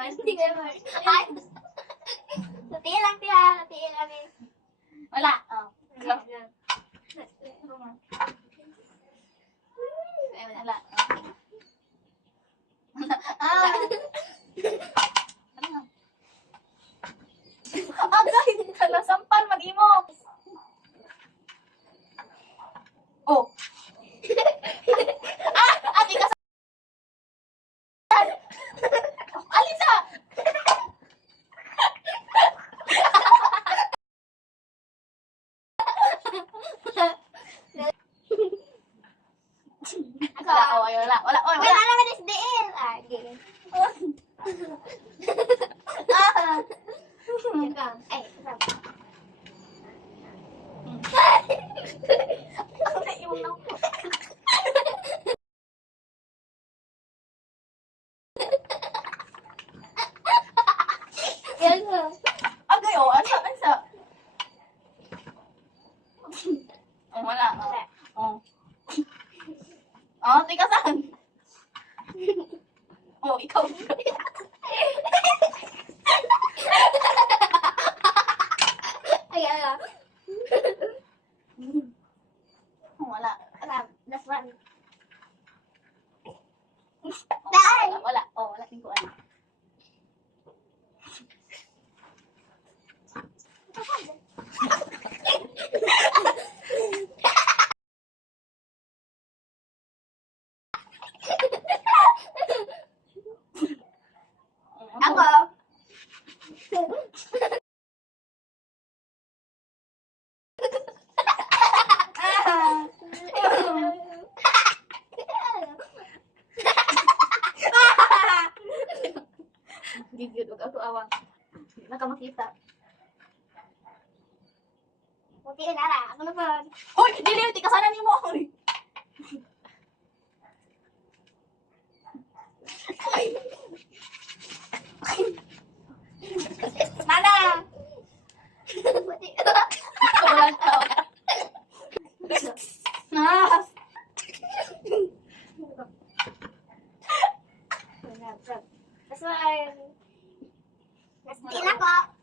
Hindi ko naman. Ay! Natiin lang, tiya. Natiin lang eh. Wala. Oh. Go. Ay, wala. Ah. Ano? Agay, kalasampan, mag-imo. Oh. Ate ka Alisa! Wala, oh, ay, wala. Wala, oh, Wala wala. naman is DL. Ah, game. Ah. Ay, Ano yung nang yan mo. Agay, oh, asa, asa. Oh, wala. Oh. Oh, tika saan? Oh, ikaw. Ay, ano. Oh, wala. Last one. Wala, wala. Oh, wala din ko ano. Ako. Gigit, huwag ako awang. Naka makita. Buti na nara. Ako na po. Hoy, dili, tika sana ni mo. Hoy. Mana? Buti. Walang tao. Ah. Last one. Last one ako.